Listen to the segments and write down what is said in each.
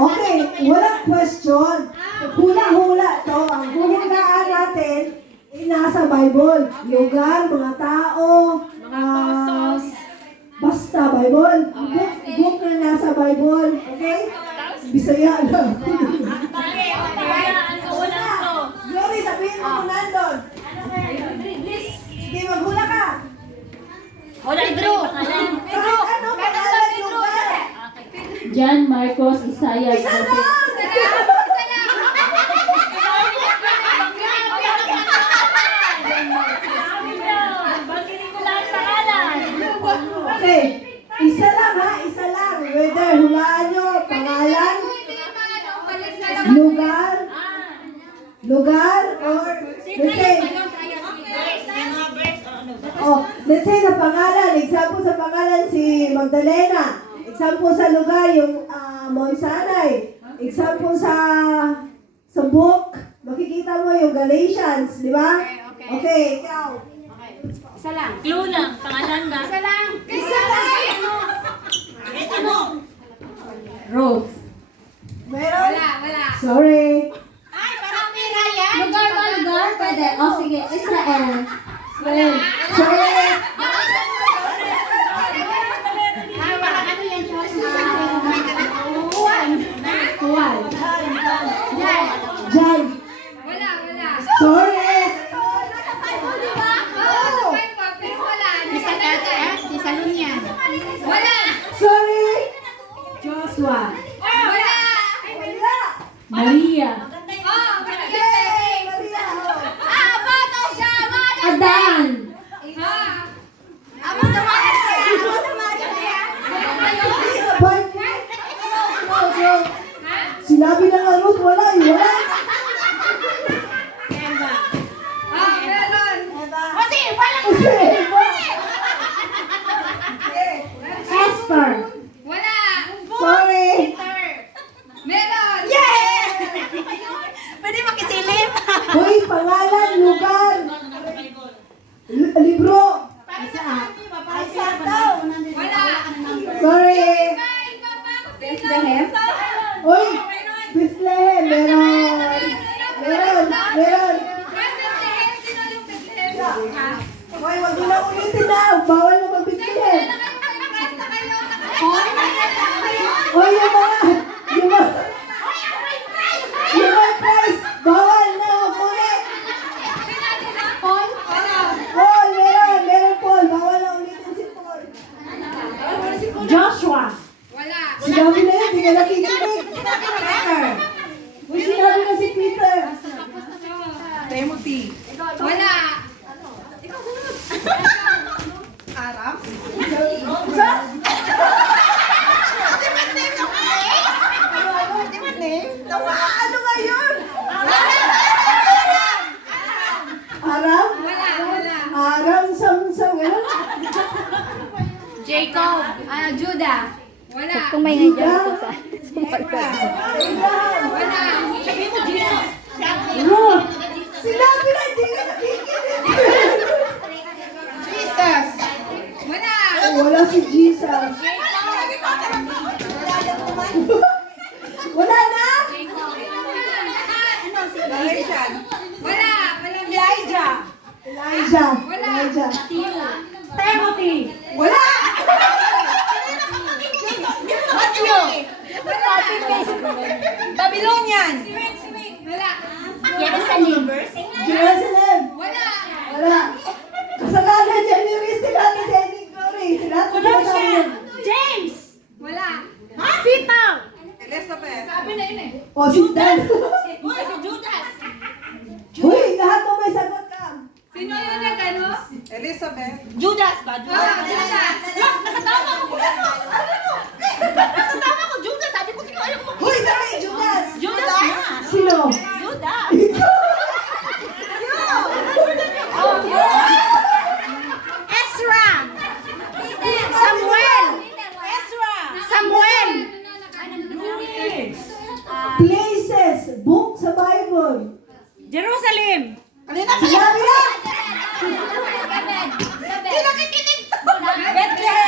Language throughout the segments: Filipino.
Okay, walang question. Hula-hula to. Ang hulaan natin ay nasa Bible. Lugar, mga tao, basta Bible. Book na nasa Bible. Okay? Bisaya na. Glory, sabihin mo kung nandun. Sige, maghula ka. Pedro. Ano pangalan lugar? John Marcos Isaiah. Isa lang! Okay, isa lang ha, isa lang. Whether hulaan nyo, pangalan, lugar, or let's say sa pangalan, example sa pangalan si Magdalena, example sa lugar yung Mount Sinai, example sa book, makikita mo yung Galatians, di ba? Okay, ikaw. Isa lang. Clue lang. Pangalan ba? Isa lang. Isa lang! Rose. Meron? Wala. Sorry. Ay, parang pera yan. Lugar ba? Lugar? Pwede. Oh, sige. Israel. Sorry. Sorry. Ah, parang ano yan, Joshua? Kuwal. Jan. Wala. Sorry. Pero wala. Si Salon yan. Wala. Sorry. Joshua. Wala. Wala. Maria. Oh, Yay! Maria. bato siya. Adan. Amo naman siya. But, sinabi na nga Ruth, wala eh, wala. Meron. Kasi, Esther. Wala. sorry. Meron. Pwede makisilip. Hoy, pangalan, lugar. Libro. Isang daw. Wala. Sorry. Bethlehem. Hoy, Bethlehem, meron. Meron. Hoy, wag mo na ulitin na. Bawal na mag-Bethlehem. Hoy, yung mga price, bawal na mag-ulit. Paul, meron Paul. Bawal na ulitin si Paul. Joshua. Wala. Sinabi na yan, di ka nakikinig. Peter. Uy, sinabi na si Peter. Timothy. Wala. Aram. Ano nga yun? Aram? Wala. Aram, samsam, ano? Jacob. Judah. Wala. Judah? Wala. Ruth. Sinabi na, di ka nakikinig. Jesus. Wala. Wala si Jesus. Wala na? Elijah. Wala. Elijah. Elijah. Timothy. Wala! Matthew. Babylonian. Wala. Jerusalem. Jerusalem. Wala. Wala. Kasalanan niya ni Riz, sila ni Jenny Glory. Sila ko sinasabi yun. James. Wala. Peter. Elizabeth. O, si Dan. Uy, si Judas. Uy, lahat mo may sagot ka. Sino yung nag-ano? Elizabeth. Judas ba? Judas. Wala. Nakatawa ko. Nakatawa ko. Judas. Sabi ko sino ayaw ko. Uy, dali, Judas. Judas na. Sino? Judas. Ezra. Samuel. Samuel. Places, book sa Bible. Jerusalem. Kanina Sinabi na! Sino kikinig to? Bethlehem.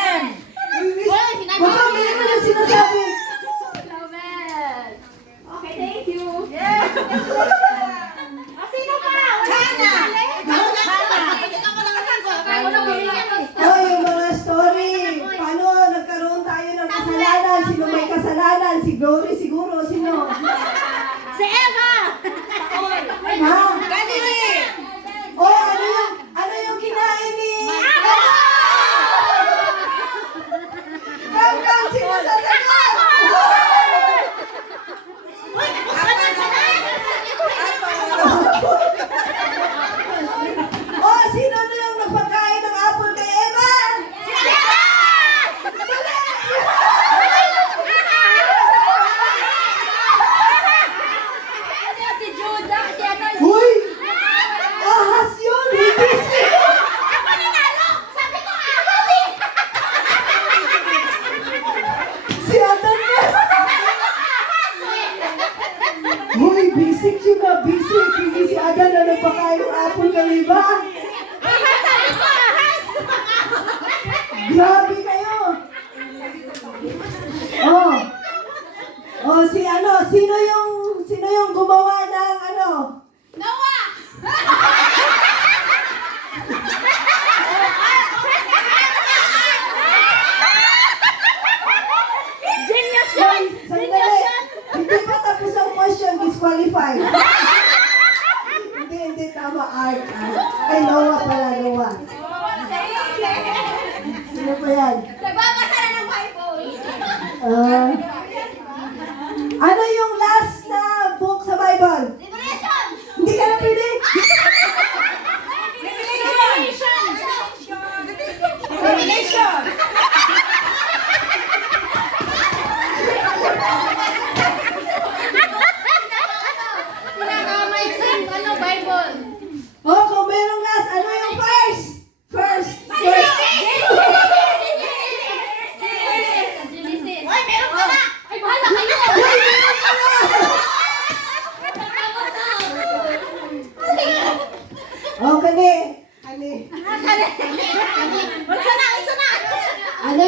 Glory siguro. Sino? Si Eva. Ha? Ganili. Oh, ano yung kinain ni... Kam, sino sasagot? Oh, sino na yung nagpagkain ng apple kay Eva? Si Judas, si ano, Uy! Ahas yun! Hindi siya! sabi ko ahas eh. Si Adan na! Uy, basic yun na, basic! Hindi si Adan na nagpakain ng apple kay Eva! Sabi ko ahas. Grabe kayo! Oh! Oh, sino yung gumawa ng ano? Noah. Genius Hoy, yan. sandali! Hindi pa tapos ang question, disqualified. Hindi, tama, art. Ay, Noah pala, Noah. Sino pa yan? Nagbabasa na ng Bible. Ah, ano yung last na book sa Bible? Liberation. Hindi ka na pwede? Revelation. Ano, Bible? Oh, kung merong last, ano yung first? First. Hoy, meron ka na! Ay, bahala kayo! Oh, kani. Isa na, isa na! Ano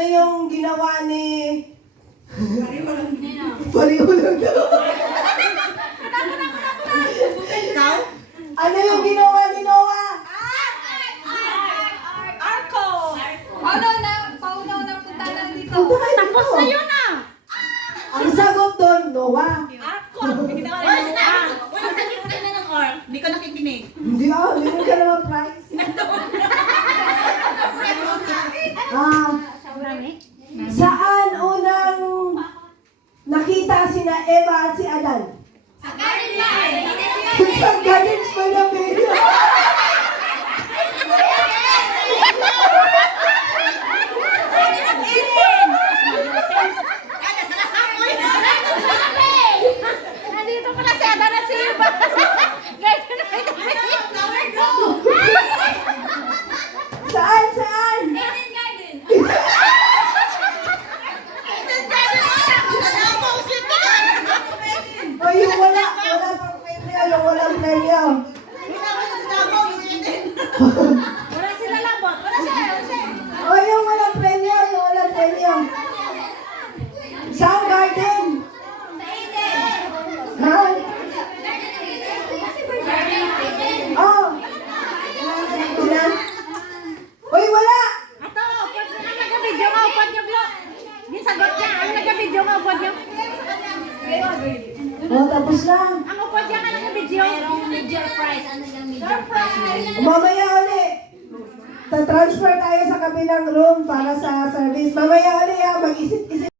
yung ginawa ni... Pariulang daw. Ano yung ginawa ni Noah? Arko. Paunaw na punta lang dito. Punta kayo Tapos dito. na yun ah. Ang sagot doon, Noah. Hoy, masakit ka na ng or. Hindi ko nakikinig. Hindi hindi ka naman prize. Saan unang nakita sina Eva at si Adan? Sa garden line. Sa gardens pa lang eh. Nandito pala si Adan at si Eva. Saan? Eden Garden. O yung walang premyo, yung walang premyo. Wala sila labot. Wala siya. O yung walang premyo, yung walang premyo. Saan garden? Ha? Oh. Wala. Uy, wala! Ato, ang nagka-video nga upad niyo, Blo. Yung sagot niya, ang nagka-video nga upad niyo. Oh, tapos na. Ang upad niya ka nagka-video. Major prize. Ano yung major prize? Mamaya ulit. Ta-transfer tayo sa kabilang room para sa service. Mamaya ulit, mag-isip-isip.